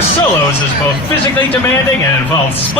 guitar solos is both physically demanding and involves